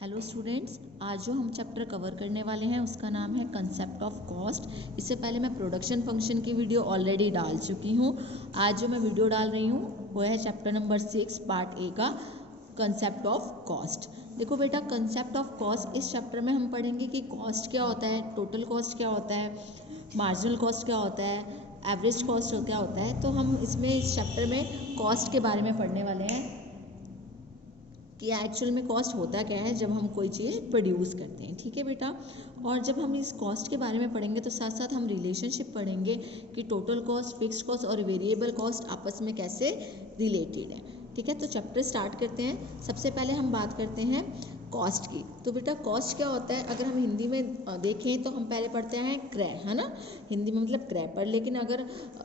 Hello students, आज जो हम चैप्टर कवर करने वाले हैं उसका नाम है कंसेप्ट ऑफ कॉस्ट। इससे पहले मैं प्रोडक्शन फंक्शन की वीडियो ऑलरेडी डाल चुकी हूँ। आज जो मैं वीडियो डाल रही हूँ वो है चैप्टर नंबर 6 पार्ट ए का कंसेप्ट ऑफ कॉस्ट। देखो बेटा, कंसेप्ट ऑफ कॉस्ट इस चैप्टर में हम पढ़ेंगे कि कॉस्ट क्या होता है, टोटल कॉस्ट क्या होता है, मार्जिनल कॉस्ट क्या होता है, एवरेज कॉस्ट क्या होता है। तो हम इसमें इस चैप्टर में कॉस्ट के बारे में पढ़ने वाले हैं कि एक्चुअल में कॉस्ट होता क्या है जब हम कोई चीज़ प्रोड्यूस करते हैं। ठीक है बेटा, और जब हम इस कॉस्ट के बारे में पढ़ेंगे तो साथ साथ हम रिलेशनशिप पढ़ेंगे कि टोटल कॉस्ट, फिक्स्ड कॉस्ट और वेरिएबल कॉस्ट आपस में कैसे रिलेटेड है। ठीक है, तो चैप्टर स्टार्ट करते हैं। सबसे पहले हम बात करते हैं कॉस्ट की। तो बेटा कॉस्ट क्या होता है, अगर हम हिंदी में देखें तो हम पहले पढ़ते हैं क्रय, है ना, हिंदी में मतलब क्रय पर। लेकिन अगर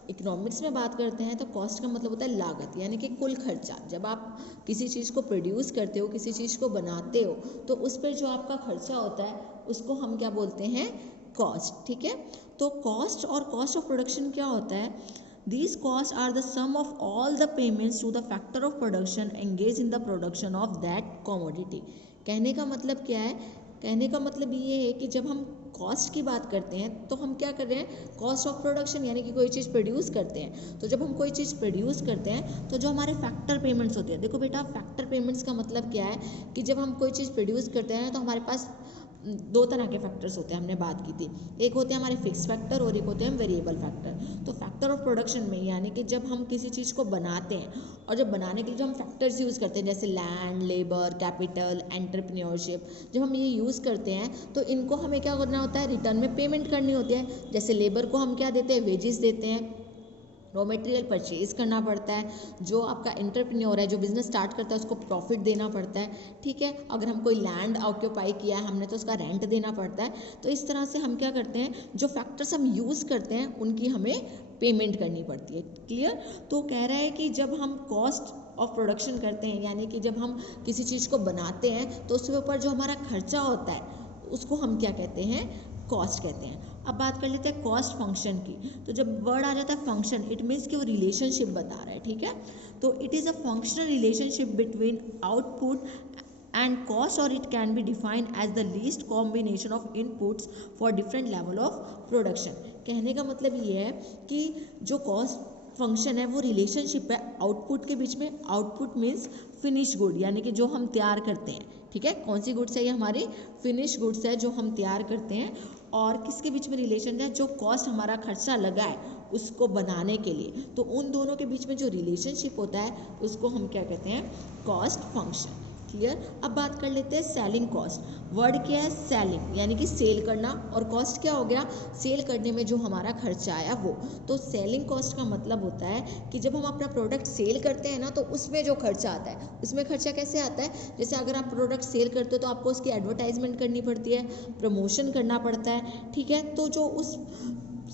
इकोनॉमिक्स में बात करते हैं तो कॉस्ट का मतलब होता है लागत, यानी कि कुल खर्चा। जब आप किसी चीज़ को प्रोड्यूस करते हो, किसी चीज़ को बनाते हो, तो उस पर जो आपका खर्चा होता है उसको हम क्या बोलते हैं, कॉस्ट। ठीक है, तो कॉस्ट और कॉस्ट ऑफ प्रोडक्शन क्या होता है, These costs are the sum of all the payments to the factor of production engaged in the production of that commodity। कहने का मतलब क्या है, कहने का मतलब ये है कि जब हम कॉस्ट की बात करते हैं तो हम क्या कर रहे हैं, कॉस्ट ऑफ प्रोडक्शन, यानी कि कोई चीज़ प्रोड्यूस करते हैं। तो जब हम कोई चीज़ प्रोड्यूस करते हैं तो जो हमारे फैक्टर पेमेंट्स होते हैं, देखो बेटा फैक्टर पेमेंट्स का मतलब क्या है कि जब हम कोई चीज़ प्रोड्यूस करते हैं तो हमारे पास दो तरह के फैक्टर्स होते हैं, हमने बात की थी। एक होते हैं हमारे फिक्स फैक्टर और एक होते हैं वेरिएबल फैक्टर। तो फैक्टर ऑफ प्रोडक्शन में यानी कि जब हम किसी चीज़ को बनाते हैं और जब बनाने के लिए जो हम फैक्टर्स यूज़ करते हैं जैसे लैंड, लेबर, कैपिटल, एंटरप्रेन्योरशिप, जब हम ये यूज़ करते हैं तो इनको हमें क्या करना होता है, रिटर्न में पेमेंट करनी होती है। जैसे लेबर को हम क्या देते हैं, वेजेस देते हैं, रॉ मटेरियल परचेज करना पड़ता है, जो आपका एंटरप्रेन्योर है, जो बिजनेस स्टार्ट करता है उसको प्रॉफिट देना पड़ता है। ठीक है, अगर हम कोई लैंड ऑक्यूपाई किया है हमने तो उसका रेंट देना पड़ता है। तो इस तरह से हम क्या करते हैं, जो फैक्टर्स हम यूज़ करते हैं उनकी हमें पेमेंट करनी पड़ती है। क्लियर, तो कह रहा है कि जब हम कॉस्ट ऑफ प्रोडक्शन करते हैं, यानी कि जब हम किसी चीज़ को बनाते हैं तो उसके ऊपर जो हमारा खर्चा होता है उसको हम क्या कहते हैं, कॉस्ट कहते हैं। अब बात कर लेते हैं कॉस्ट फंक्शन की। तो जब वर्ड आ जाता है फंक्शन, इट मीन्स कि वो रिलेशनशिप बता रहा है। ठीक है, तो it is a functional relationship between output and cost, और it can be defined as the least combination of inputs for different level of production. कहने का मतलब ये है कि जो कॉस्ट फंक्शन है वो रिलेशनशिप है आउटपुट के बीच में। आउटपुट मीन्स फिनिश गुड, यानी कि जो हम तैयार करते हैं। ठीक है, कौन सी गुड्स है, ये हमारी फिनिश गुड्स है जो हम तैयार करते हैं। और किसके बीच में रिलेशन है, जो कॉस्ट हमारा खर्चा लगा है उसको बनाने के लिए। तो उन दोनों के बीच में जो रिलेशनशिप होता है उसको हम क्या कहते हैं, कॉस्ट फंक्शन। क्लियर, अब बात कर लेते हैं सेलिंग कॉस्ट। वर्ड क्या है, सेलिंग, यानी कि सेल करना, और कॉस्ट क्या हो गया, सेल करने में जो हमारा खर्चा आया वो। तो सेलिंग कॉस्ट का मतलब होता है कि जब हम अपना प्रोडक्ट सेल करते हैं ना तो उसमें जो खर्चा आता है, उसमें खर्चा कैसे आता है, जैसे अगर आप प्रोडक्ट सेल करते हो तो आपको उसकी एडवर्टाइजमेंट करनी पड़ती है, प्रमोशन करना पड़ता है। ठीक है, तो जो उस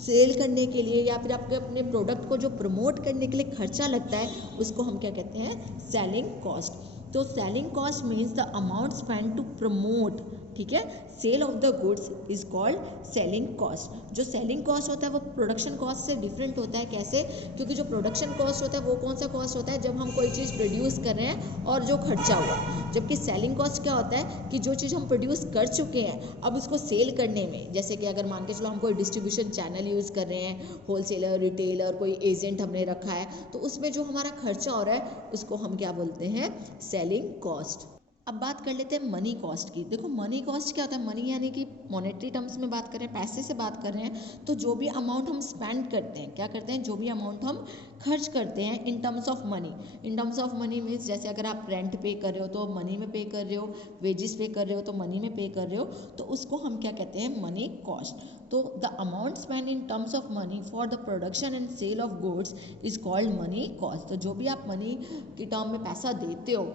सेल करने के लिए या फिर आपके अपने प्रोडक्ट को जो प्रमोट करने के लिए खर्चा लगता है उसको हम क्या कहते हैं, सेलिंग कॉस्ट। तो selling cost means the amount spend to promote, ठीक है, sale of the goods is called selling cost. जो सेलिंग कॉस्ट होता है वो प्रोडक्शन कॉस्ट से डिफरेंट होता है। कैसे, क्योंकि जो प्रोडक्शन कॉस्ट होता है वो कौन सा कॉस्ट होता है, जब हम कोई चीज़ प्रोड्यूस कर रहे हैं और जो खर्चा हुआ। जबकि सेलिंग कॉस्ट क्या होता है कि जो चीज़ हम प्रोड्यूस कर चुके हैं अब उसको सेल करने में, जैसे कि अगर मान के चलो हम कोई डिस्ट्रीब्यूशन चैनल यूज़ कर रहे हैं, होलसेलर, रिटेलर, कोई एजेंट हमने रखा है, तो उसमें जो हमारा खर्चा हो रहा है उसको हम क्या बोलते हैं, सेलिंग कॉस्ट। अब बात कर लेते हैं मनी कॉस्ट की। देखो मनी कॉस्ट क्या होता है, मनी यानी कि मॉनेटरी टर्म्स में बात कर रहे हैं, पैसे से बात कर रहे हैं। तो जो भी अमाउंट हम स्पेंड करते हैं, क्या करते हैं, जो भी अमाउंट हम खर्च करते हैं इन terms of money. In terms of money means जैसे अगर आप रेंट पे कर रहे हो तो मनी में पे कर रहे हो, वेजेस पे कर रहे हो तो मनी में पे कर रहे हो, तो उसको हम क्या कहते हैं, मनी कॉस्ट। तो the amount spend in terms of money for the production and sale of goods is called money cost. तो जो भी आप मनी की टर्म में पैसा देते हो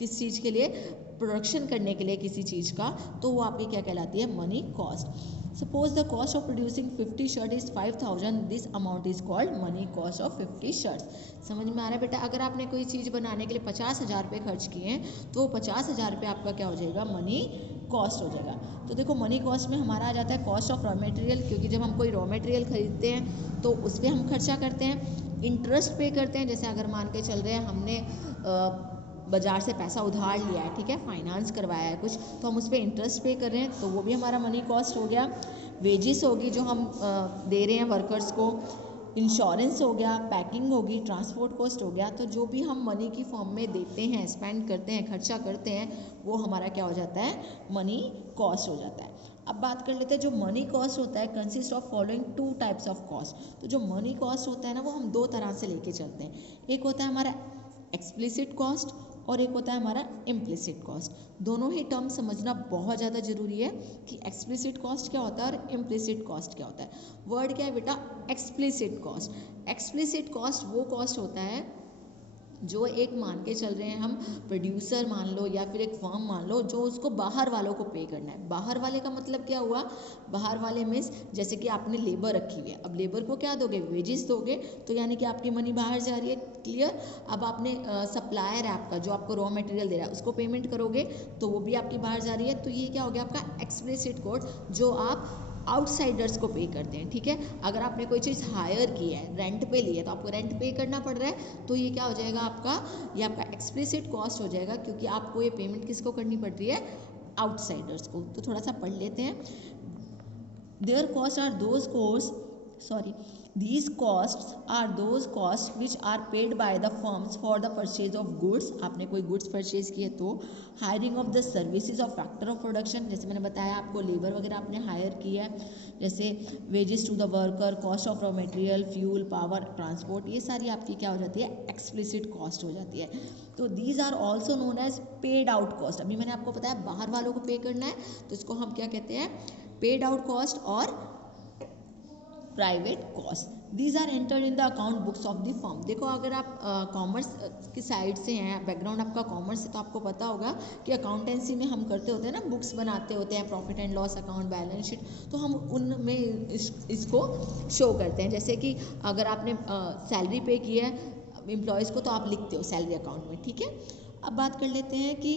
किस चीज़ के लिए, प्रोडक्शन करने के लिए किसी चीज़ का, तो वो आपकी क्या कहलाती है, money cost. Suppose the cost of producing 50 shirt is 5000, this amount is called money cost of 50 shirts. समझ में आ रहा है बेटा, अगर आपने कोई चीज़ बनाने के लिए 50,000 रुपये खर्च किए हैं तो 50,000 रुपये आपका क्या हो जाएगा, मनी कॉस्ट हो जाएगा। तो देखो मनी कॉस्ट में हमारा आ जाता है कॉस्ट ऑफ रॉ मटेरियल, क्योंकि जब हम कोई रॉ मटेरियल खरीदते हैं तो उस पर हम खर्चा करते हैं। इंटरेस्ट पे करते हैं, जैसे अगर मान के चल रहे हैं हमने बाजार से पैसा उधार लिया है, ठीक है, फाइनेंस करवाया है कुछ, तो हम उस पर इंटरेस्ट पे कर रहे हैं, तो वो भी हमारा मनी कॉस्ट हो गया। वेजिस होगी जो हम दे रहे हैं वर्कर्स को, इंश्योरेंस हो गया, पैकिंग होगी, ट्रांसपोर्ट कॉस्ट हो गया। तो जो भी हम मनी की फॉर्म में देते हैं, स्पेंड करते हैं, खर्चा करते हैं, वो हमारा क्या हो जाता है, मनी कॉस्ट हो जाता है। अब बात कर लेते हैं जो मनी कॉस्ट होता है consist of following 2 types of cost. तो जो मनी कॉस्ट होता है ना, वो हम 2 तरह से लेके चलते हैं। एक होता है हमारा एक्सप्लिसिट कॉस्ट और एक होता है हमारा इम्प्लिसिट कॉस्ट। दोनों ही टर्म समझना बहुत ज़्यादा ज़रूरी है कि एक्सप्लिसिट कॉस्ट क्या होता है और इम्प्लिसिट कॉस्ट क्या होता है। वर्ड क्या है बेटा, एक्सप्लिसिट कॉस्ट। एक्सप्लिसिट कॉस्ट वो कॉस्ट होता है जो एक मान के चल रहे हैं हम, प्रोड्यूसर मान लो या फिर एक फर्म मान लो, जो उसको बाहर वालों को पे करना है। बाहर वाले का मतलब क्या हुआ, बाहर वाले मीन्स जैसे कि आपने लेबर रखी हुई है, अब लेबर को क्या दोगे, वेजेस दोगे, तो यानी कि आपकी मनी बाहर जा रही है, क्लियर। अब आपने सप्लायर है आपका जो आपको रॉ मटेरियल दे रहा है, उसको पेमेंट करोगे तो वो भी आपकी बाहर जा रही है। तो ये क्या हो गया आपका एक्सप्लिसिट कॉस्ट, जो आप आउटसाइडर्स को पे करते हैं, ठीक है। अगर आपने कोई चीज़ हायर की है, रेंट पे ली है, तो आपको रेंट पे करना पड़ रहा है, तो ये क्या हो जाएगा आपका, ये आपका एक्सप्लिसिट कॉस्ट हो जाएगा, क्योंकि आपको ये पेमेंट किसको करनी पड़ रही है, आउटसाइडर्स को। तो थोड़ा सा पढ़ लेते हैं। Their cost are those course These costs are those costs which are paid by the firms for the purchase of goods। आपने कोई गुड्स परचेज किए तो, hiring of the services of factor of production, जैसे मैंने बताया आपको labour वगैरह आपने हायर किया है, जैसे wages to the worker, cost of raw material, fuel, power, transport, ये सारी आपकी क्या हो जाती है, एक्सप्लिसिट कॉस्ट हो जाती है। तो these are also known as paid out cost. अभी मैंने आपको बताया बाहर वालों को पे करना है, तो इसको हम क्या कहते हैं, पेड आउट कॉस्ट और private cost. These are entered in the account books of the firm. देखो अगर आप कॉमर्स की साइड से हैं, बैकग्राउंड आपका कॉमर्स है, तो आपको पता होगा कि अकाउंटेंसी में हम करते होते हैं ना, बुक्स बनाते होते हैं, profit and loss account, balance sheet, तो हम उनमें इसको शो करते हैं। जैसे कि अगर आपने सैलरी पे की है एम्प्लॉयज़ को, तो आप लिखते हो सैलरी अकाउंट में, ठीक है। अब बात कर लेते हैं कि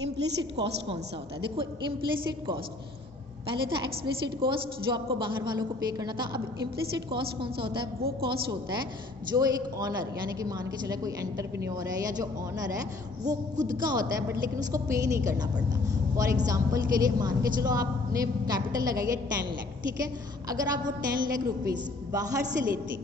इम्प्लिसिट कॉस्ट कौन सा होता है। देखो इम्प्लिसिट कॉस्ट, पहले था एक्सप्लिसिट कॉस्ट जो आपको बाहर वालों को पे करना था। अब इम्प्लिसिट कॉस्ट कौन सा होता है, वो कॉस्ट होता है जो एक ऑनर, यानी कि मान के चले कोई एंटरप्रेन्योर है या जो ऑनर है वो खुद का होता है, बट लेकिन उसको पे नहीं करना पड़ता। फॉर एग्जांपल के लिए मान के चलो आपने कैपिटल लगाई है 10 लाख, ठीक है। अगर आप वो 10 लाख रुपीज़ बाहर से लेते,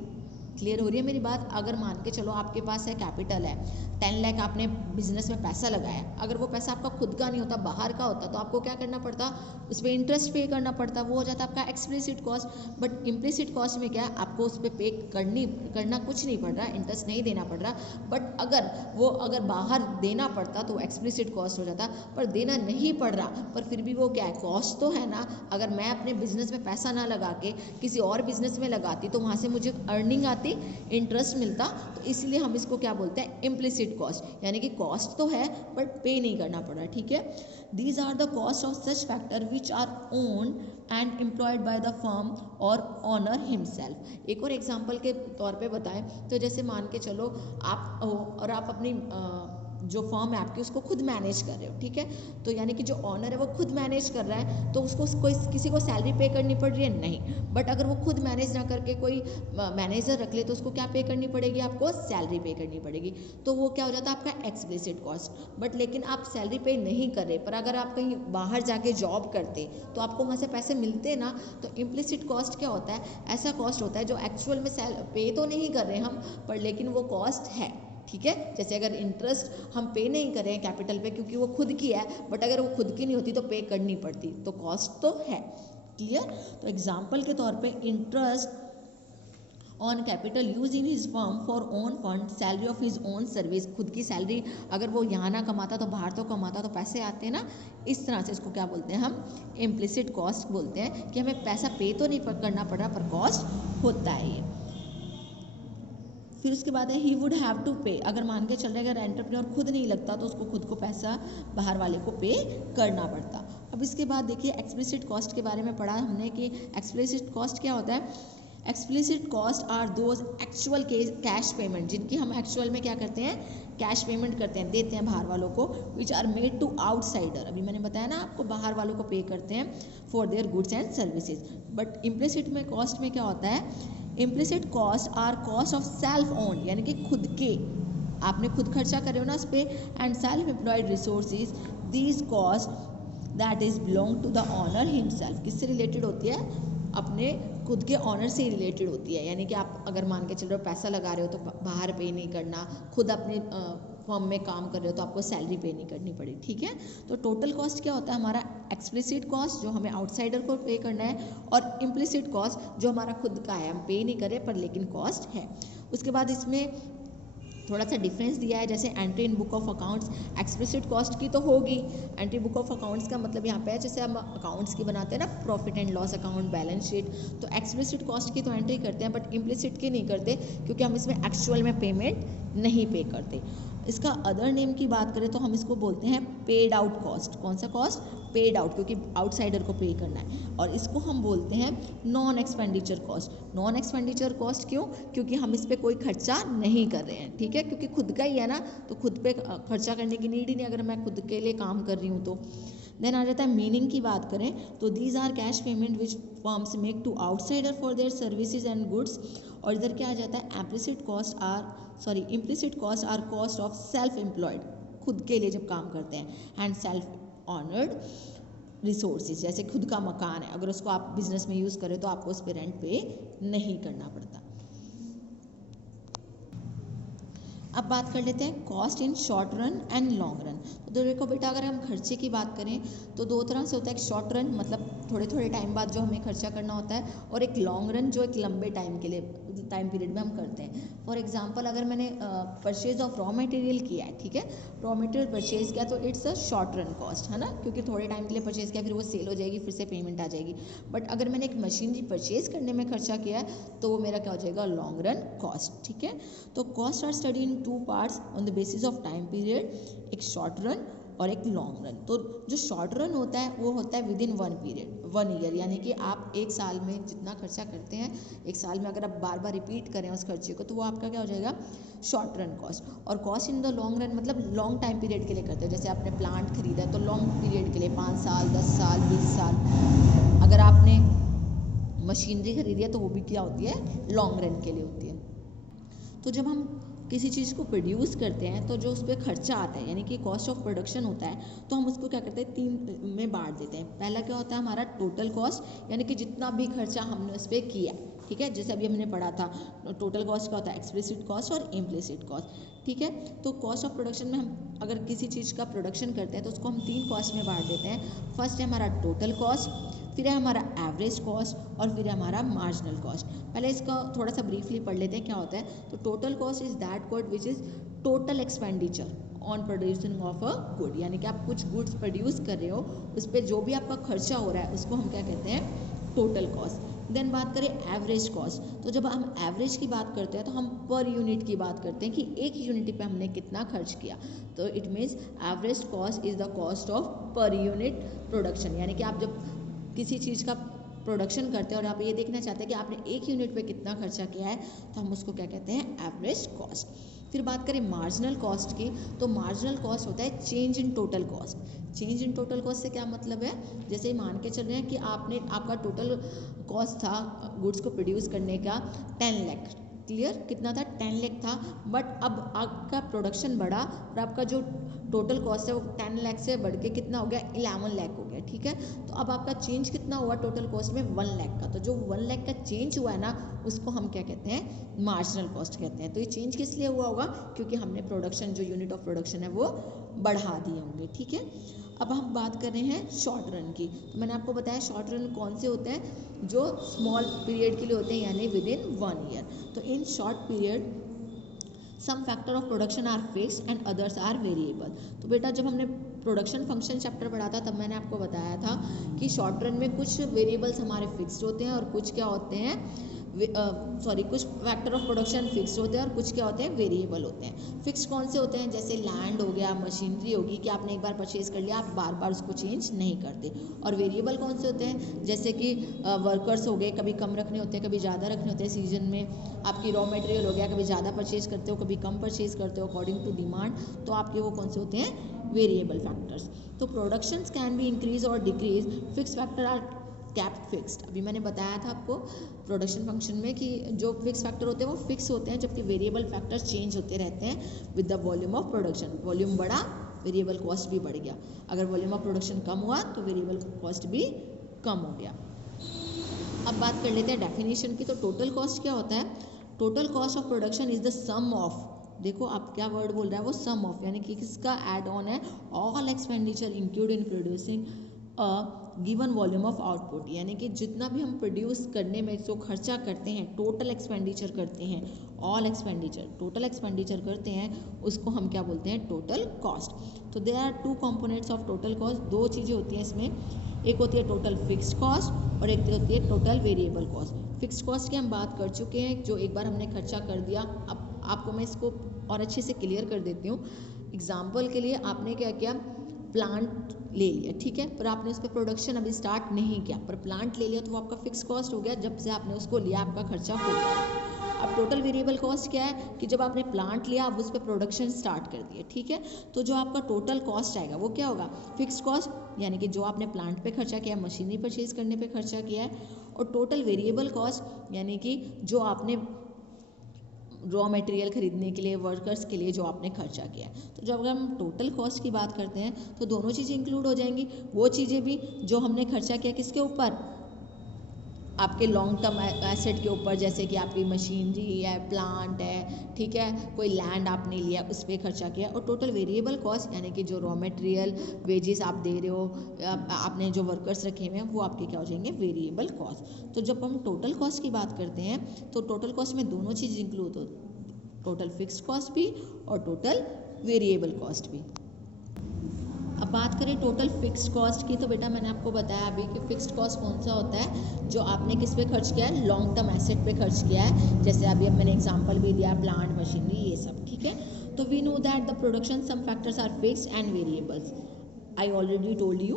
क्लियर हो रही है मेरी बात, अगर मान के चलो आपके पास है कैपिटल है 10 लाख, आपने बिजनेस में पैसा लगाया, अगर वो पैसा आपका खुद का नहीं होता, बाहर का होता, तो आपको क्या करना पड़ता, उस पर इंटरेस्ट पे करना पड़ता, वो हो जाता आपका explicit cost. But implicit cost में क्या है, आपको उस पर पे करना कुछ नहीं पड़ रहा, इंटरेस्ट नहीं देना पड़ रहा, बट अगर बाहर देना पड़ता तो एक्सप्लिसिट कॉस्ट हो जाता, पर देना नहीं पड़ रहा, पर फिर भी वो क्या है, कॉस्ट तो है ना। अगर मैं अपने बिजनेस में पैसा ना लगा के किसी और बिजनेस में लगाती, तो वहाँ से मुझे अर्निंग आती, इंटरेस्ट मिलता, तो इसलिए हम इसको क्या बोलते हैं, इम्प्लिसिट कॉस्ट, यानी कि कॉस्ट तो है बट पे नहीं करना पड़ रहा, ठीक है। These are the cost of such factor which are own and employed by the firm और ऑनर हिमसेल्फ। एक और एग्जांपल के तौर पे बताएं तो जैसे मान के चलो आप हो और आप अपनी जो फर्म है आपकी उसको खुद मैनेज कर रहे हो, ठीक है। तो यानी कि जो ऑनर है वो खुद मैनेज कर रहा है, तो उसको कोई किसी को सैलरी पे करनी पड़ रही है नहीं, बट अगर वो खुद मैनेज ना करके कोई मैनेजर रख ले, तो उसको क्या पे करनी पड़ेगी, आपको सैलरी पे करनी पड़ेगी। तो वो क्या हो जाता है आपका एक्सप्लिसिट कॉस्ट। बट लेकिन आप सैलरी पे नहीं कर रहे, पर अगर आप कहीं बाहर जाके जॉब करते तो आपको वहाँ से पैसे मिलते ना। तो इम्प्लिसिट कॉस्ट क्या होता है, ऐसा कॉस्ट होता है जो एक्चुअल में पे तो नहीं कर रहे हम, पर लेकिन वो कॉस्ट है, ठीक है। जैसे अगर इंटरेस्ट हम पे नहीं कर रहे हैं कैपिटल पे क्योंकि वो खुद की है, बट अगर वो खुद की नहीं होती तो पे करनी पड़ती, तो कॉस्ट तो है, क्लियर। तो एग्जांपल के तौर पे interest on capital use in his firm for own fund, salary of his own service, खुद की सैलरी अगर वो यहाँ ना कमाता तो बाहर तो कमाता, तो पैसे आते हैं ना। इस तरह से इसको क्या बोलते हैं हम, इम्प्लिसिट कॉस्ट बोलते हैं, कि हमें पैसा पे तो नहीं करना पड़ रहा पर कॉस्ट होता है ये। फिर उसके बाद है ही वुड हैव टू पे, अगर मान के चल रहे अगर एंटरप्रेन्योर खुद नहीं लगता तो उसको खुद को पैसा बाहर वाले को पे करना पड़ता। अब इसके बाद देखिए एक्सप्लिसिट कॉस्ट के बारे में पढ़ा हमने कि एक्सप्लिसिट कॉस्ट क्या होता है। Explicit cost are those actual cash payment, जिनकी हम एक्चुअल में क्या करते हैं, कैश पेमेंट करते हैं, देते हैं बाहर वालों को, which are made to outsider, अभी मैंने बताया ना आपको, बाहर वालों को पे करते हैं for their goods and services. But implicit में कॉस्ट में क्या होता है, implicit cost are cost of self own, यानी कि खुद के आपने खुद खर्चा करे हो ना उस पर, and self employed resources these cost that is belong to the owner himself. किससे रिलेटेड होती है? अपने खुद के ऑनर से रिलेटेड होती है। यानी कि आप अगर मान के चल रहे हो पैसा लगा रहे हो तो बाहर पे नहीं करना, खुद अपने फर्म में काम कर रहे हो तो आपको सैलरी पे नहीं करनी पड़ी, ठीक है। तो टोटल कॉस्ट क्या होता है हमारा? एक्सप्लिसिट कॉस्ट जो हमें आउटसाइडर को पे करना है, और इम्प्लिसिट कॉस्ट जो हमारा खुद का है, हम पे नहीं करें पर लेकिन कॉस्ट है। उसके बाद इसमें थोड़ा सा डिफरेंस दिया है, जैसे entry in book of accounts explicit cost की तो होगी। एंट्री बुक ऑफ अकाउंट्स का मतलब यहाँ पे है जैसे हम अकाउंट्स की बनाते हैं ना, profit and loss account, balance sheet, तो एक्सप्लिसिट कॉस्ट की तो एंट्री करते हैं बट इम्प्लिसिट की नहीं करते, क्योंकि हम इसमें एक्चुअल में पेमेंट नहीं पे करते। इसका अदर नेम की बात करें तो हम इसको बोलते हैं पेड आउट कॉस्ट। कौन सा कॉस्ट? पेड आउट, क्योंकि आउटसाइडर को पे करना है। और इसको हम बोलते हैं non expenditure cost. Non expenditure cost क्यों? क्योंकि हम इस पर कोई खर्चा नहीं कर रहे हैं, ठीक है, क्योंकि खुद का ही है ना, तो खुद पे खर्चा करने की नीड ही नहीं अगर मैं खुद के लिए काम कर रही हूँ तो। देन आ जाता है मीनिंग की बात करें तो these are cash payment which firms make to outsider for their services and goods. और इधर क्या आ जाता है? Implicit cost are cost of self employed, खुद के लिए जब काम करते हैं, एंड सेल्फ ऑनर्ड रिसोर्सेज, जैसे खुद का मकान है, अगर उसको आप बिजनेस में यूज़ करें तो आपको उस पर रेंट पे नहीं करना पड़ता। अब बात कर लेते हैं cost in short run and long run. तो देखो बेटा, अगर हम खर्चे की बात करें तो दो तरह से होता है। एक शॉर्ट रन मतलब थोड़े थोड़े टाइम बाद जो हमें खर्चा करना होता है, और एक लॉन्ग रन जो एक लंबे टाइम के लिए, टाइम पीरियड में हम करते हैं। फॉर एग्जांपल अगर मैंने परचेज ऑफ रॉ मटेरियल किया है, ठीक है, रॉ मटेरियल परचेज किया तो it's a short run cost, है ना, क्योंकि थोड़े टाइम के लिए परचेज किया, फिर वो सेल हो जाएगी, फिर से पेमेंट आ जाएगी। बट अगर मैंने एक मशीनरी परचेज करने में खर्चा किया है तो वो मेरा क्या हो जाएगा? लॉन्ग रन कॉस्ट, ठीक है। तो cost are study in two parts on the basis of time period, एक शॉर्ट रन और एक लॉन्ग रन। तो जो शॉर्ट रन होता है वो होता है विद इन 1 ईयर, यानी कि आप एक साल में जितना खर्चा करते हैं, एक साल में अगर आप बार बार रिपीट करें उस खर्चे को तो वो आपका क्या हो जाएगा? Short run cost. और cost in the long run मतलब लॉन्ग टाइम पीरियड के लिए करते हैं, जैसे आपने प्लांट खरीदा है तो लॉन्ग पीरियड के लिए 5 साल, 10 साल, 20 साल। अगर आपने मशीनरी खरीदी है तो वो भी क्या होती है? लॉन्ग रन के लिए होती है। तो जब हम किसी चीज़ को प्रोड्यूस करते हैं तो जो उस पर खर्चा आता है, यानी कि कॉस्ट ऑफ प्रोडक्शन होता है, तो हम उसको क्या करते हैं? 3 में बांट देते हैं। पहला क्या होता है? हमारा टोटल कॉस्ट, यानी कि जितना भी खर्चा हमने उस पर किया, ठीक है, जैसे अभी हमने पढ़ा था टोटल कॉस्ट क्या होता है? एक्सप्लिसिट कॉस्ट और इम्प्लिसिट कॉस्ट, ठीक है। तो कॉस्ट ऑफ प्रोडक्शन में हम अगर किसी चीज़ का प्रोडक्शन करते हैं तो उसको हम 3 कॉस्ट में बांट देते हैं। फर्स्ट है हमारा टोटल कॉस्ट, फिर है हमारा एवरेज कॉस्ट और फिर है हमारा मार्जिनल कॉस्ट। पहले इसका थोड़ा सा ब्रीफली पढ़ लेते हैं क्या होता है। तो total cost is that cost which is total expenditure on producing of a good, यानी कि आप कुछ गुड्स प्रोड्यूस कर रहे हो उस पर जो भी आपका खर्चा हो रहा है उसको हम क्या कहते हैं? Total cost. देन बात करें एवरेज कॉस्ट, तो जब हम एवरेज की बात करते हैं तो हम पर यूनिट की बात करते हैं कि एक यूनिट पे हमने कितना खर्च किया। तो it means average cost is the cost of per unit production, यानी कि आप जब किसी चीज़ का प्रोडक्शन करते हैं और आप ये देखना चाहते हैं कि आपने एक यूनिट पे कितना खर्चा किया है, तो हम उसको क्या कहते हैं? Average cost. फिर बात करें मार्जिनल कॉस्ट की, तो मार्जिनल कॉस्ट होता है change in total cost. Change in total cost से क्या मतलब है? जैसे मान के चल रहे हैं कि आपका टोटल कॉस्ट था गुड्स को प्रोड्यूस करने का 10 लाख, क्लियर, कितना था? 10 लाख था। बट अब आपका प्रोडक्शन बढ़ा और आपका जो टोटल कॉस्ट है वो 10 लाख से बढ़ के कितना हो गया? 11 लाख हो गया, ठीक है। तो अब आपका चेंज कितना हुआ टोटल कॉस्ट में? 1 लाख का। तो जो 1 लाख का चेंज हुआ है ना, उसको हम क्या कहते हैं? मार्जिनल कॉस्ट कहते हैं। तो ये चेंज किस लिए हुआ होगा? क्योंकि हमने प्रोडक्शन, जो यूनिट ऑफ प्रोडक्शन है वो बढ़ा दिए होंगे, ठीक है। अब हम बात कर रहे हैं शॉर्ट रन की। तो मैंने आपको बताया शॉर्ट रन कौन से होते हैं? जो स्मॉल पीरियड के लिए होते हैं, यानी विद इन 1 ईयर। तो in short period some factor of production are fixed and others are variable. तो बेटा जब हमने प्रोडक्शन फंक्शन चैप्टर पढ़ा था तब मैंने आपको बताया था कि शॉर्ट रन में कुछ वेरिएबल्स हमारे फिक्स्ड होते हैं और कुछ क्या होते हैं? कुछ फैक्टर ऑफ प्रोडक्शन फिक्स्ड होते हैं और कुछ क्या होते हैं? वेरिएबल होते हैं। फिक्स्ड कौन से होते हैं? जैसे लैंड हो गया, मशीनरी होगी कि आपने एक बार परचेज कर लिया, आप बार बार उसको चेंज नहीं करते। और वेरिएबल कौन से होते हैं? जैसे कि वर्कर्स हो गए, कभी कम रखने होते हैं, कभी ज़्यादा रखने होते हैं सीजन में। आपकी रॉ मटेरियल हो गया, कभी ज़्यादा परचेज करते हो, कभी कम परचेज करते हो अकॉर्डिंग टू डिमांड। तो आपके वो कौन से होते हैं? Variable factors. तो प्रोडक्शंस कैन बी इंक्रीज और decrease, fix factor are kept fixed. अभी मैंने बताया था आपको प्रोडक्शन फंक्शन में कि जो फिक्स फैक्टर होते हैं वो फिक्स होते हैं, जबकि वेरिएबल फैक्टर्स चेंज होते रहते हैं with the volume of production. Volume बढ़ा, वेरिएबल कॉस्ट भी बढ़ गया। अगर वॉल्यूम ऑफ प्रोडक्शन कम हुआ तो वेरिएबल कॉस्ट भी कम हो गया। अब बात कर लेते हैं डेफिनेशन की। तो टोटल कॉस्ट क्या होता है? Total cost of production is the sum of, देखो आप क्या वर्ड बोल रहा है वो, सम ऑफ, यानी कि किसका ऐड ऑन है, all expenditure include in producing a given volume of output, यानी कि जितना भी हम प्रोड्यूस करने में जो खर्चा करते हैं, टोटल एक्सपेंडिचर करते हैं, ऑल एक्सपेंडिचर, टोटल एक्सपेंडिचर करते हैं, उसको हम क्या बोलते हैं, टोटल कॉस्ट। तो there are two components of total cost, दो चीज़ें होती हैं इसमें, एक होती है टोटल फिक्स्ड कॉस्ट और एक होती है total variable cost. Fixed cost की हम बात कर चुके हैं, जो एक बार हमने खर्चा कर दिया। अब आपको मैं इसको और अच्छे से क्लियर कर देती हूँ। एग्जाम्पल के लिए आपने क्या किया, प्लांट ले लिया, ठीक है, पर आपने उस पर प्रोडक्शन अभी स्टार्ट नहीं किया, पर प्लांट ले लिया तो वो आपका फिक्स कॉस्ट हो गया। जब से आपने उसको लिया आपका खर्चा हो गया। अब टोटल वेरिएबल कॉस्ट क्या है कि जब आपने प्लांट लिया आप उस पर प्रोडक्शन स्टार्ट कर दिए, ठीक है, तो जो आपका टोटल कॉस्ट आएगा वो क्या होगा, फिक्स कॉस्ट, यानी कि जो आपने प्लांट पे खर्चा किया है, मशीनरी परचेज करने पे खर्चा किया है, और टोटल वेरिएबल कॉस्ट यानी कि जो आपने रॉ मटेरियल खरीदने के लिए, वर्कर्स के लिए जो आपने खर्चा किया है। तो जब हम टोटल कॉस्ट की बात करते हैं तो दोनों चीज़ें इंक्लूड हो जाएंगी, वो चीज़ें भी जो हमने खर्चा किया किसके ऊपर, आपके लॉन्ग टर्म एसेट के ऊपर, जैसे कि आपकी मशीनरी है, प्लांट है, ठीक है, कोई लैंड आपने लिया उस पर खर्चा किया। और टोटल वेरिएबल कॉस्ट यानी कि जो रॉ मटेरियल, वेजेस आप दे रहे हो, आपने जो वर्कर्स रखे हुए हैं वो आपके क्या हो जाएंगे, वेरिएबल कॉस्ट। तो जब हम टोटल कॉस्ट की बात करते हैं तो टोटल कॉस्ट में दोनों चीज़ इंक्लूड हो, टोटल फिक्स्ड कॉस्ट भी और टोटल वेरिएबल कॉस्ट भी। अब बात करें टोटल फिक्स्ड कॉस्ट की, तो बेटा मैंने आपको बताया अभी कि फिक्स्ड कॉस्ट कौन सा होता है, जो आपने किस पे खर्च किया है, लॉन्ग टर्म एसेट पे खर्च किया है, जैसे अभी अब मैंने एग्जांपल भी दिया, प्लांट, मशीनरी, ये सब, ठीक है। तो we know that the production some factors are fixed and variables. I already told you,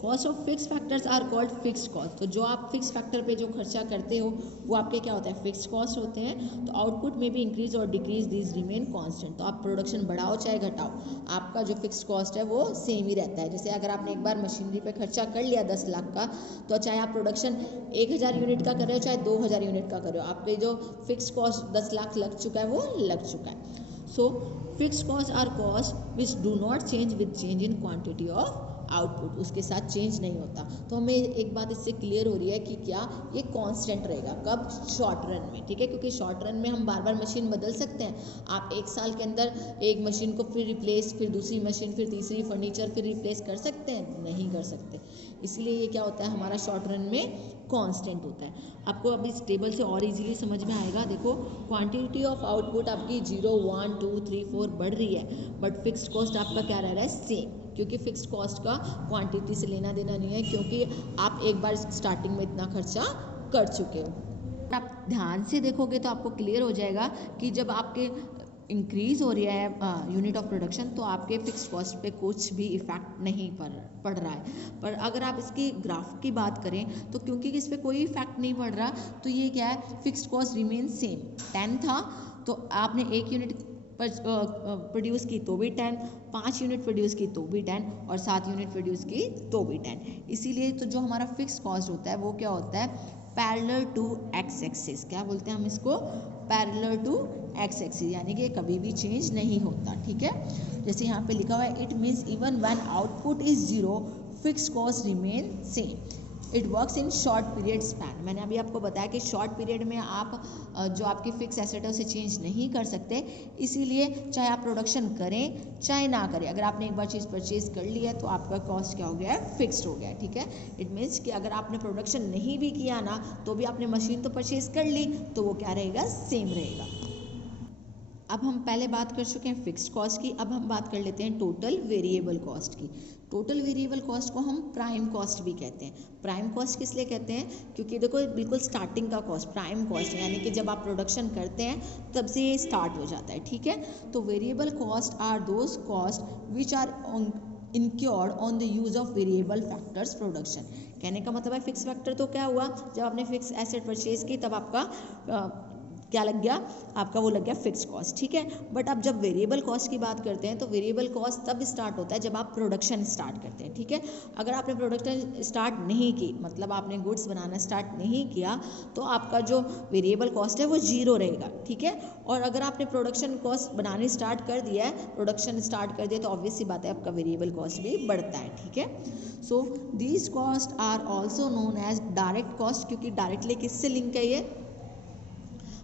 cost of fix factors are called fixed cost. तो जो आप फिक्स फैक्टर पे जो खर्चा करते हो वो आपके क्या होता है, फिक्स्ड कॉस्ट होते हैं। तो आउटपुट में भी इंक्रीज और डिक्रीज दीज रिमेन कांस्टेंट। तो आप प्रोडक्शन बढ़ाओ चाहे घटाओ, आपका जो फिक्स्ड कॉस्ट है वो सेम ही रहता है। जैसे अगर आपने एक बार मशीनरी पे खर्चा कर लिया 10 लाख का, तो चाहे आप प्रोडक्शन 1000 यूनिट का कर रहे हो चाहे 2000 यूनिट का कर रहे हो, आपके जो फिक्स्ड कॉस्ट 10 लाख लग चुका है वो लग चुका है। So fixed costs are costs which do not change with change in quantity of output, उसके साथ चेंज नहीं होता। तो हमें एक बात इससे क्लियर हो रही है कि क्या ये कांस्टेंट रहेगा, कब, शॉर्ट रन में, ठीक है, क्योंकि शॉर्ट रन में हम बार बार मशीन बदल सकते हैं। आप एक साल के अंदर एक मशीन को फिर रिप्लेस, फिर दूसरी मशीन, फिर तीसरी, फर्नीचर फिर रिप्लेस कर सकते हैं, नहीं कर सकते। इसीलिए ये क्या होता है, हमारा शॉर्ट रन में कांस्टेंट होता है। आपको अब इस टेबल से और इजीली समझ में आएगा। देखो क्वांटिटी ऑफ आउटपुट आपकी 0, 1, 2, 3, 4 बढ़ रही है, बट फिक्स्ड कॉस्ट आपका क्या रह रहा है, सेम, क्योंकि फिक्स्ड कॉस्ट का क्वांटिटी से लेना देना नहीं है, क्योंकि आप एक बार स्टार्टिंग में इतना खर्चा कर चुके हो। आप ध्यान से देखोगे तो आपको क्लियर हो जाएगा कि जब आपके इंक्रीज हो रहा है यूनिट ऑफ प्रोडक्शन, तो आपके फिक्स्ड कॉस्ट पे कुछ भी इफेक्ट नहीं पड़ रहा है। पर अगर आप इसकी ग्राफ की बात करें तो क्योंकि इस पर कोई इफेक्ट नहीं पड़ रहा, तो ये क्या है, फिक्स्ड कॉस्ट रिमेन सेम। 10 था तो आपने 1 यूनिट प्रोड्यूस की तो भी 10, 5 यूनिट प्रोड्यूस की तो भी 10, और 7 यूनिट प्रोड्यूस की तो भी 10। इसीलिए तो जो हमारा फिक्स्ड कॉस्ट होता है वो क्या होता है, पैरेलल टू एक्स एक्सिस। क्या बोलते हैं हम इसको, पैरेलल टू एक्स एक्सिस, यानी कि कभी भी चेंज नहीं होता, ठीक है। जैसे यहाँ पे लिखा हुआ है, it means even when output is 0 fixed cost remain same. It works in short period span. मैंने अभी आपको बताया कि शॉर्ट पीरियड में आप जो आपकी फिक्स एसेट है उसे चेंज नहीं कर सकते, इसीलिए चाहे आप प्रोडक्शन करें चाहे ना करें, अगर आपने एक बार चीज़ परचेज कर ली है तो आपका कॉस्ट क्या हो गया है, फिक्स्ड हो गया है, ठीक है। इट मीन्स कि अगर आपने प्रोडक्शन नहीं भी किया ना, तो भी आपने मशीन तो परचेज कर ली, तो वो क्या रहेगा, सेम रहेगा। अब हम पहले बात कर चुके हैं फिक्स्ड कॉस्ट की, अब हम बात कर लेते हैं टोटल वेरिएबल कॉस्ट की। टोटल वेरिएबल कॉस्ट को हम प्राइम कॉस्ट भी कहते हैं। प्राइम कॉस्ट किस लिए कहते हैं, क्योंकि देखो बिल्कुल स्टार्टिंग का कॉस्ट प्राइम कॉस्ट है, यानी कि जब आप प्रोडक्शन करते हैं तब से ये स्टार्ट हो जाता है, ठीक है। तो variable cost are those cost which are incurred on the use of variable factors production। कहने का मतलब है फिक्स फैक्टर तो क्या हुआ, जब आपने फिक्स एसेट परचेज की तब आपका क्या लग गया आपका, वो लग गया फिक्स कॉस्ट, ठीक है। बट अब जब वेरिएबल कॉस्ट की बात करते हैं तो वेरिएबल कॉस्ट तब स्टार्ट होता है जब आप प्रोडक्शन स्टार्ट करते हैं, ठीक है। अगर आपने प्रोडक्शन स्टार्ट नहीं की, मतलब आपने गुड्स बनाना स्टार्ट नहीं किया, तो आपका जो वेरिएबल कॉस्ट है वो जीरो रहेगा, ठीक है। और अगर आपने प्रोडक्शन कॉस्ट बनानी स्टार्ट कर दिया है, प्रोडक्शन स्टार्ट कर दिया, तो ऑब्वियस सी बात है आपका वेरिएबल कॉस्ट भी बढ़ता है, ठीक है। So these cost are also known as direct cost, क्योंकि डायरेक्टली किससे लिंक है, ये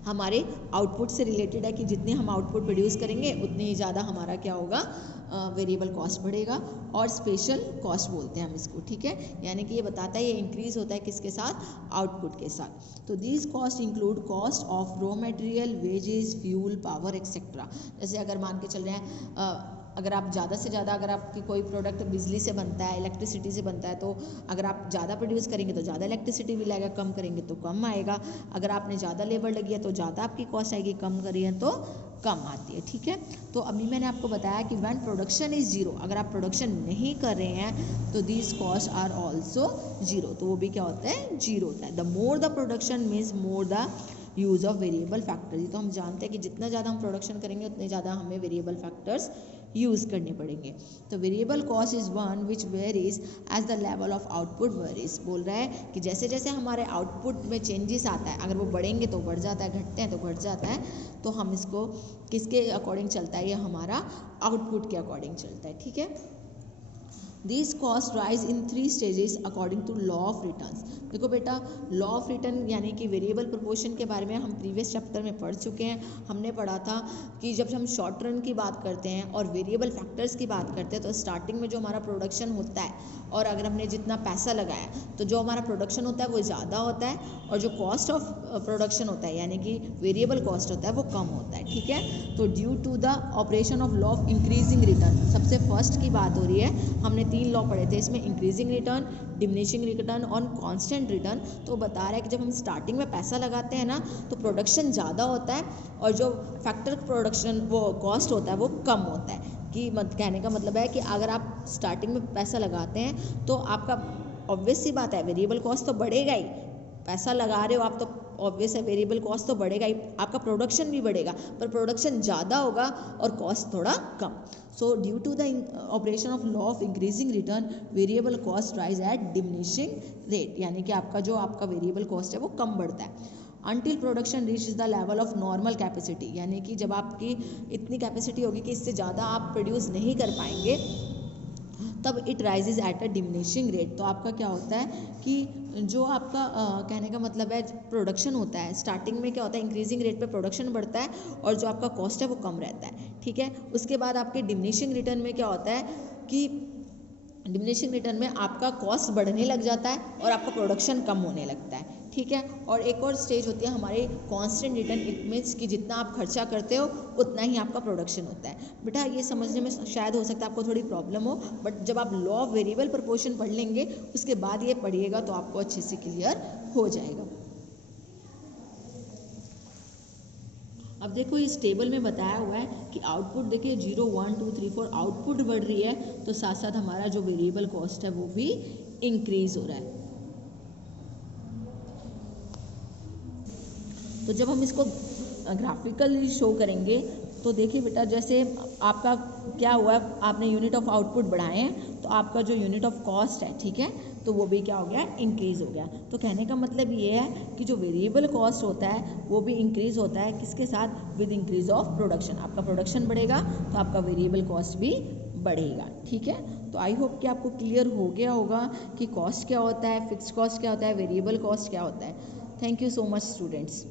हमारे आउटपुट से रिलेटेड है कि जितने हम आउटपुट प्रोड्यूस करेंगे उतने ही ज़्यादा हमारा क्या होगा, वेरिएबल कॉस्ट बढ़ेगा। और स्पेशल कॉस्ट बोलते हैं हम इसको, ठीक है, यानी कि ये बताता है ये इंक्रीज होता है किसके साथ, आउटपुट के साथ। तो these cost include cost of raw material, wages, fuel, power etcetera. जैसे अगर मान के चल रहे हैं अगर आप ज़्यादा से ज़्यादा, अगर आपकी कोई प्रोडक्ट बिजली से बनता है, इलेक्ट्रिसिटी से बनता है, तो अगर आप ज़्यादा प्रोड्यूस करेंगे तो ज़्यादा इलेक्ट्रिसिटी बिल आएगा, कम करेंगे तो कम आएगा। अगर आपने ज़्यादा लेबर लगी है तो ज़्यादा आपकी कॉस्ट आएगी, कम करी है तो कम आती है, ठीक है। तो अभी मैंने आपको बताया कि व्हेन प्रोडक्शन इज़ जीरो, अगर आप प्रोडक्शन नहीं कर रहे हैं तो these cost are also zero, तो वो भी क्या होता है, जीरो होता है। The more the production means more the use of variable factors. तो हम जानते हैं कि जितना ज़्यादा हम प्रोडक्शन करेंगे उतने ज़्यादा हमें वेरिएबल फैक्टर्स यूज़ करने पड़ेंगे। तो variable cost is one which varies as the level of output varies. बोल रहा है कि जैसे जैसे हमारे आउटपुट में चेंजेस आता है, अगर वो बढ़ेंगे तो बढ़ जाता है, घटते हैं तो घट जाता है, तो हम इसको किसके अकॉर्डिंग चलता है, ये हमारा आउटपुट के अकॉर्डिंग चलता है, ठीक है। These costs rise in 3 stages according to law of returns। देखो बेटा, लॉ ऑफ रिटर्न यानी कि वेरिएबल प्रोपोर्शन के बारे में हम प्रीवियस चैप्टर में पढ़ चुके हैं। हमने पढ़ा था कि जब हम शॉर्ट रन की बात करते हैं और वेरिएबल फैक्टर्स की बात करते हैं तो स्टार्टिंग में जो हमारा प्रोडक्शन होता है और अगर हमने जितना पैसा लगाया तो जो हमारा प्रोडक्शन होता है वो ज़्यादा होता है और जो कॉस्ट ऑफ प्रोडक्शन होता है यानी कि वेरिएबल कॉस्ट होता है वो कम होता है, ठीक है। तो due to the operation of law of increasing return, सबसे फर्स्ट की बात हो रही है, हमने 3 लॉ पढ़े थे इसमें, इंक्रीजिंग रिटर्न, डिमिनिशिंग रिटर्न और कांस्टेंट रिटर्न। तो बता रहा है कि जब हम स्टार्टिंग में पैसा लगाते हैं ना तो प्रोडक्शन ज़्यादा होता है और जो फैक्टर प्रोडक्शन वो कॉस्ट होता है वो कम होता है। कि कहने का मतलब है कि अगर आप स्टार्टिंग में पैसा लगाते हैं तो आपका ऑब्वियस सी बात है वेरिएबल कॉस्ट तो बढ़ेगा ही, पैसा लगा रहे हो आप तो ऑब्वियस है वेरिएबल कॉस्ट तो बढ़ेगा ही, आपका प्रोडक्शन भी बढ़ेगा, पर प्रोडक्शन ज़्यादा होगा और कॉस्ट थोड़ा कम। So due to the operation of law of increasing return variable cost rise at diminishing rate, यानी कि आपका वेरिएबल कॉस्ट है वो कम बढ़ता है। Until production reach the level of normal capacity, यानी कि जब आपकी इतनी कैपेसिटी होगी कि इससे ज़्यादा आप प्रोड्यूस नहीं कर पाएंगे तब it rises at a diminishing rate. तो आपका क्या होता है कि जो आपका कहने का मतलब है प्रोडक्शन होता है स्टार्टिंग में क्या होता है, इंक्रीजिंग रेट पे प्रोडक्शन बढ़ता है और जो आपका कॉस्ट है वो कम रहता है, ठीक है। उसके बाद आपके डिमिनिशिंग रिटर्न में क्या होता है कि डिमिनिशिंग रिटर्न में आपका कॉस्ट बढ़ने लग जाता है और आपका प्रोडक्शन कम होने लगता है, ठीक है। और एक और स्टेज होती है हमारे कांस्टेंट रिटर्न, इट मीन्स कि जितना आप खर्चा करते हो उतना ही आपका प्रोडक्शन होता है। बेटा ये समझने में शायद हो सकता है आपको थोड़ी प्रॉब्लम हो, बट जब आप लॉ ऑफ वेरिएबल प्रोपोर्शन पढ़ लेंगे उसके बाद ये पढ़िएगा तो आपको अच्छे से क्लियर हो जाएगा। अब देखो इस टेबल में बताया हुआ है कि आउटपुट देखिए 0 1 2 3 4 आउटपुट बढ़ रही है तो साथ साथ हमारा जो वेरिएबल कॉस्ट है वो भी इंक्रीज हो रहा है। तो जब हम इसको ग्राफिकली शो करेंगे तो देखिए बेटा जैसे आपका क्या हुआ, आपने यूनिट ऑफ आउटपुट बढ़ाए हैं तो आपका जो यूनिट ऑफ कॉस्ट है, ठीक है, तो वो भी क्या हो गया, इंक्रीज़ हो गया। तो कहने का मतलब ये है कि जो वेरिएबल कॉस्ट होता है वो भी इंक्रीज़ होता है किसके साथ, विद इंक्रीज ऑफ प्रोडक्शन। आपका प्रोडक्शन बढ़ेगा तो आपका वेरिएबल कॉस्ट भी बढ़ेगा, ठीक है। तो आई होप कि आपको क्लियर हो गया होगा कि कॉस्ट क्या होता है, फिक्स कॉस्ट क्या होता है, वेरिएबल कॉस्ट क्या होता है। Thank you so much students.